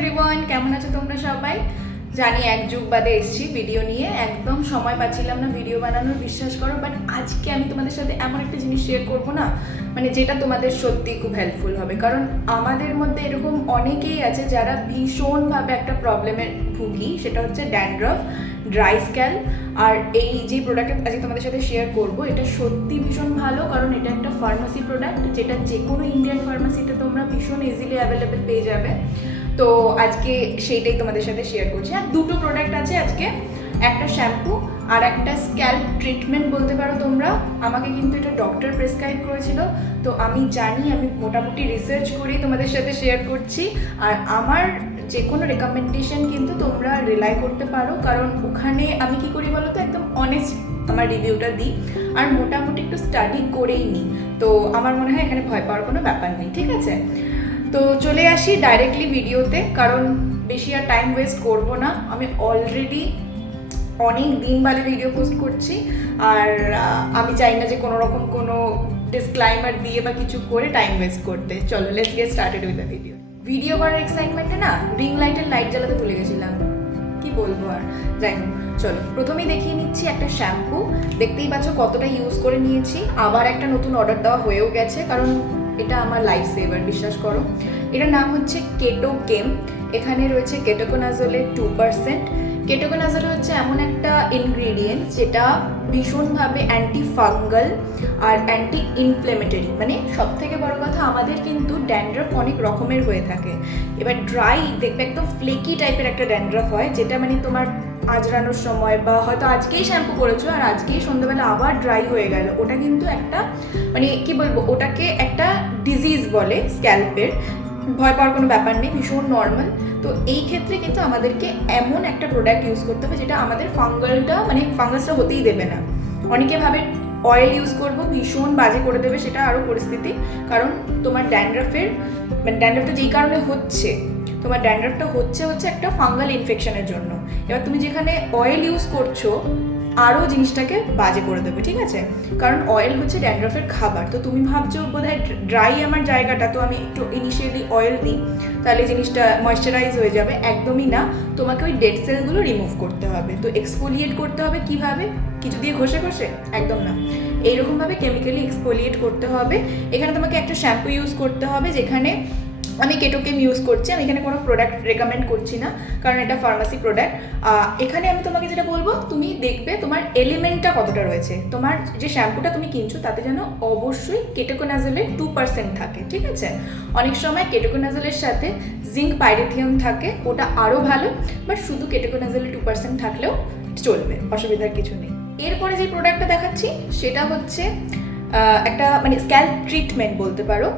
Everyone, কেমন আছো তোমরা সবাই? জানি এক যুগ বাদে এসেছি ভিডিও নিয়ে, একদম সময় পাচ্ছিলাম না ভিডিও বানানোর, বিশ্বাস করো। বাট আজকে আমি তোমাদের সাথে এমন একটা জিনিস শেয়ার করবো না, মানে যেটা তোমাদের সত্যি খুব হেল্পফুল হবে। কারণ আমাদের মধ্যে এরকম অনেকেই আছে যারা ভীষণভাবে একটা প্রবলেমের ভুগি, সেটা হচ্ছে ড্যান্ড্রফ, ড্রাই স্ক্যাল। আর এই যে প্রোডাক্ট আজকে তোমাদের সাথে শেয়ার করবো, এটা সত্যি ভীষণ ভালো, কারণ এটা একটা ফার্মাসি প্রোডাক্ট, যেটা যে কোনো ইন্ডিয়ান ফার্মাসিতে তোমরা ভীষণ ইজিলি অ্যাভেলেবেল পেয়ে যাবে। তো আজকে সেইটাই তোমাদের সাথে শেয়ার করছি। আর দুটো প্রোডাক্ট আছে আজকে, একটা শ্যাম্পু আর একটা স্ক্যাল্প ট্রিটমেন্ট বলতে পারো তোমরা। আমাকে কিন্তু এটা ডক্টর প্রেসক্রাইব করেছিল, তো আমি জানি, আমি মোটামুটি রিসার্চ করি তোমাদের সাথে শেয়ার করছি। আর আমার যে কোনো রেকমেন্ডেশন কিন্তু তোমরা রিলাই করতে পারো, কারণ ওখানে আমি কি করি বলো তো, একদম অনেস্ট আমার রিভিউটা দিই, আর মোটামুটি একটু স্টাডি করেই নিই। তো আমার মনে হয় এখানে ভয় পাওয়ার কোনো ব্যাপার নেই, ঠিক আছে? তো চলে আসি ডাইরেক্টলি ভিডিওতে, কারণ বেশি আর টাইম ওয়েস্ট করবো না। আমি অলরেডি অনেক দিন বাদে ভিডিও পোস্ট করছি, আর আমি চাই না যে কোনো রকম কোনো ডিসক্লাইমার দিয়ে বা কিছু করে টাইম ওয়েস্ট করতে। চলো, let's get started with the video. Video করার এক্সাইটমেন্টে না রিং লাইটের লাইট জ্বালাতে ভুলে গেছিলাম, কি বলবো আর। যাই হোক, চলো প্রথমেই দেখিয়ে নিচ্ছি একটা শ্যাম্পু। দেখতেই পাচ্ছ কতটা ইউজ করে নিয়েছি, আবার একটা নতুন অর্ডার দেওয়া হয়েও গেছে, কারণ এটা আমার লাইফ সেভার, বিশ্বাস করো। এটার নাম হচ্ছে কেটো কেম। এখানে রয়েছে কেটোকোনাজোলের 2%। কেটোকোনাজোল হচ্ছে এমন একটা ইনগ্রিডিয়েন্ট যেটা ভীষণভাবে অ্যান্টি ফাঙ্গাল আর অ্যান্টি ইনফ্লেমেটরি। মানে সব থেকে বড় কথা, আমাদের কিন্তু ড্যান্ড্রফ অনেক রকমের হয়ে থাকে। এবার ড্রাই দেখবে একদম ফ্লেকি টাইপের একটা ড্যান্ড্রফ হয়, যেটা মানে তোমার আজরানোর সময় বা হয়তো আজকেই শ্যাম্পু করেছো আর আজকেই সন্ধ্যাবেলা আবার ড্রাই হয়ে গেল, ওটা কিন্তু একটা মানে কি বলবো, ওটাকে একটা ডিজিজ বলে স্ক্যাল্পের। ভয় পাওয়ার কোনো ব্যাপার নেই, ভীষণ নর্মাল। তো এই ক্ষেত্রে কিন্তু আমাদেরকে এমন একটা প্রোডাক্ট ইউজ করতে হবে যেটা আমাদের ফাঙ্গাসটা হতেই দেবে না। অনেকে ভাবে অয়েল ইউজ করবো, ভীষণ বাজে করে দেবে সেটা আরও পরিস্থিতি। কারণ তোমার ড্যান্ড্রফটা যেই কারণে হচ্ছে, তোমার ড্যান্ড্রফটা হচ্ছে একটা ফাঙ্গাল ইনফেকশনের জন্য। এবার তুমি যেখানে অয়েল ইউজ করছো, আরও জিনিসটাকে বাজে করে দেবে, ঠিক আছে? কারণ অয়েল হচ্ছে ড্যান্ড্রফের খাবার। তো তুমি ভাবছো বোধহয় ড্রাই আমার জায়গাটা, তো আমি একটু ইনিশিয়ালি অয়েল দিই, তাহলে জিনিসটা ময়েশ্চারাইজ হয়ে যাবে। একদমই না, তোমাকে ওই ডেড সেলগুলো রিমুভ করতে হবে। তো এক্সফোলিয়েট করতে হবে কিভাবে? কিছু দিয়ে ঘষে একদম না, এইরকমভাবে কেমিক্যালি এক্সফোলিয়েট করতে হবে। এখানে তোমাকে একটা শ্যাম্পু ইউজ করতে হবে, যেখানে আমি কেটোকেম ইউজ করছি। আমি এখানে কোনো প্রোডাক্ট রেকমেন্ড করছি না, কারণ এটা ফার্মাসি প্রোডাক্ট। এখানে আমি তোমাকে যেটা বলবো, তুমি দেখবে তোমার এলিমেন্টটা কতটা রয়েছে। তোমার যে শ্যাম্পুটা তুমি কিনছো তাতে যেন অবশ্যই কেটোকোনাজোলের 2% থাকে, ঠিক আছে? অনেক সময় কেটোকোনাজোলের সাথে জিঙ্ক পাইরেথিয়াম থাকে, ওটা আরও ভালো। বাট শুধু কেটোকোনাজোলের 2% থাকলেও চলবে, অসুবিধার কিছু নেই। এরপরে যে প্রোডাক্টটা দেখাচ্ছি সেটা হচ্ছে একটা মানে স্ক্যাল্প ট্রিটমেন্ট বলতে পারো।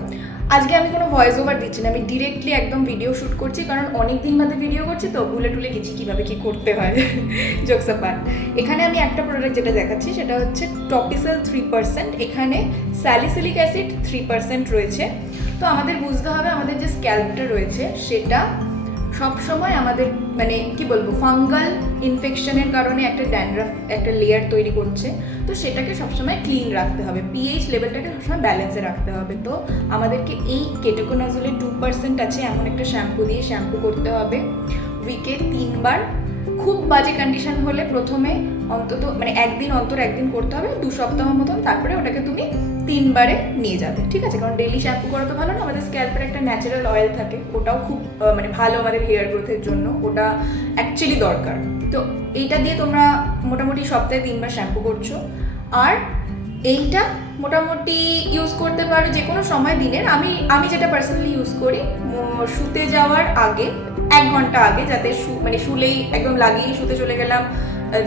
আজকে আমি কোনো ভয়েস ওভার দিচ্ছি না, আমি ডিরেক্টলি একদম ভিডিও শ্যুট করছি, কারণ অনেক দিন বাদে ভিডিও করছি, তো ভুলে টুলে গেছি কীভাবে কী করতে হয়। জোকস অ্যাপার্ট, এখানে আমি একটা প্রোডাক্ট যেটা দেখাচ্ছি সেটা হচ্ছে টপিসেল 3%। এখানে স্যালিসিলিক অ্যাসিড 3% রয়েছে। তো আমাদের বুঝতে হবে, আমাদের যে স্ক্যাল্পটা রয়েছে সেটা সবসময় আমাদের মানে কি বলবো, ফাঙ্গাল ইনফেকশনের কারণে একটা ড্যান্ড্রফ একটা লেয়ার তৈরি করছে। তো সেটাকে সবসময় ক্লিন রাখতে হবে, পিএইচ লেভেলটাকে সবসময় ব্যালেন্সে রাখতে হবে। তো আমাদেরকে এই কেটোকোনাজোলের 2% আছে এমন একটা শ্যাম্পু দিয়ে শ্যাম্পু করতে হবে উইকে 3 বার। খুব বাজে কন্ডিশন হলে প্রথমে অন্তত মানে একদিন অন্তর একদিন করতে হবে, 2 সপ্তাহ মতন, তারপরে ওটাকে তুমি 3 বারে নিয়ে যাবে, ঠিক আছে? কারণ ডেইলি শ্যাম্পু করা তো ভালো না। আমাদের স্ক্যাল্পের একটা ন্যাচারাল অয়েল থাকে, ওটাও খুব মানে ভালো আমাদের হেয়ার গ্রোথের জন্য, ওটা অ্যাকচুয়ালি দরকার। তো এইটা দিয়ে তোমরা মোটামুটি সপ্তাহে 3 বার শ্যাম্পু করছো। আর এইটা মোটামুটি ইউজ করতে পারো যে কোনো সময় দিনের। আমি যেটা পার্সোনালি ইউজ করি শুতে যাওয়ার আগে 1 ঘন্টা আগে, যাতে মানে শুলেই একদম লাগিয়ে শুতে চলে গেলাম,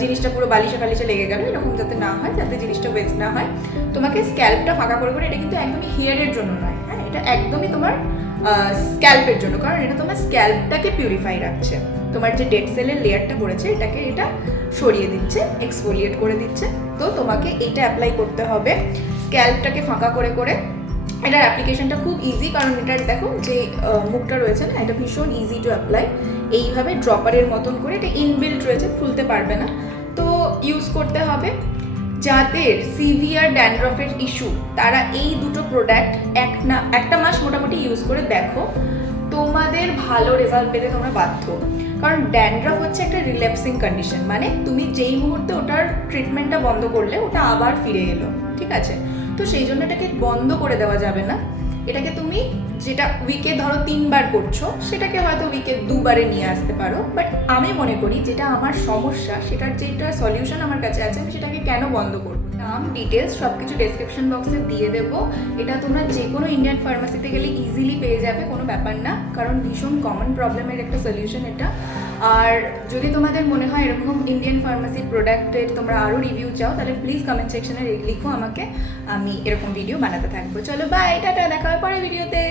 জিনিসটা পুরো বালিশে লেগে গেল, এরকম যাতে না হয়, যাতে জিনিসটা ওয়েস্ট না হয়। তোমাকে স্ক্যাল্পটা ফাঁকা করে, এটা কিন্তু একদমই হেয়ারের জন্য নয়, হ্যাঁ, এটা একদমই তোমার স্ক্যাল্পের জন্য, কারণ এটা তোমার স্ক্যাল্পটাকে পিউরিফাই রাখছে। তোমার যে ডেড সেলের লেয়ারটা পড়েছে এটাকে এটা সরিয়ে দিচ্ছে, এক্সফোলিয়েট করে দিচ্ছে। তো তোমাকে এটা অ্যাপ্লাই করতে হবে স্ক্যাল্পটাকে ফাঁকা করে। এটার অ্যাপ্লিকেশনটা খুব ইজি, কারণ এটার দেখো যে মুখটা রয়েছে না, এটা ভীষণ ইজি টু অ্যাপ্লাই। এইভাবে ড্রপারের মতন করে, এটা ইনবিল্ট রয়েছে, খুলতে পারবে না। তো ইউজ করতে হবে যাদের সিভিয়ার ড্যান্ড্রফের ইস্যু, তারা এই দুটো প্রোডাক্ট একটা মাস মোটামুটি ইউজ করে দেখো। তো তোমাদের ভালো রেজাল্ট পেতে তোমরা বাধ্য। কারণ ড্যান্ড্রাফ হচ্ছে একটা রিল্যাক্সিং কন্ডিশন, মানে তুমি যেই মুহূর্তে ওটার ট্রিটমেন্টটা বন্ধ করলে ওটা আবার ফিরে এলো, ঠিক আছে? তো সেই জন্য এটাকে বন্ধ করে দেওয়া যাবে না। এটাকে তুমি যেটা উইকে ধরো 3 বার করছো, সেটাকে হয়তো উইকে 2 বারে নিয়ে আসতে পারো। বাট আমি মনে করি যেটা আমার সমস্যা, সেটার যেটা সলিউশন আমার কাছে আছে, আমি সেটাকে কেন বন্ধ করবো। নাম, ডিটেলস সব কিছু ডেসক্রিপশন বক্সে দিয়ে দেবো। এটা তোমরা যে কোনো ইন্ডিয়ান ফার্মাসিতে গেলে ইজিলি পেয়ে যাবে, কোনো ব্যাপার না। কারণ ভীষণ কমন প্রবলেমের একটা সলিউশন এটা। আর যদি তোমাদের মনে হয় এরকম ইন্ডিয়ান ফার্মাসির প্রোডাক্টের তোমরা আরও রিভিউ চাও, তাহলে প্লিজ কমেন্ট সেকশনে লিখো আমাকে, আমি এরকম ভিডিও বানাতে থাকবো। চলো বাই, টাটা, দেখা হয় পরের ভিডিওতে।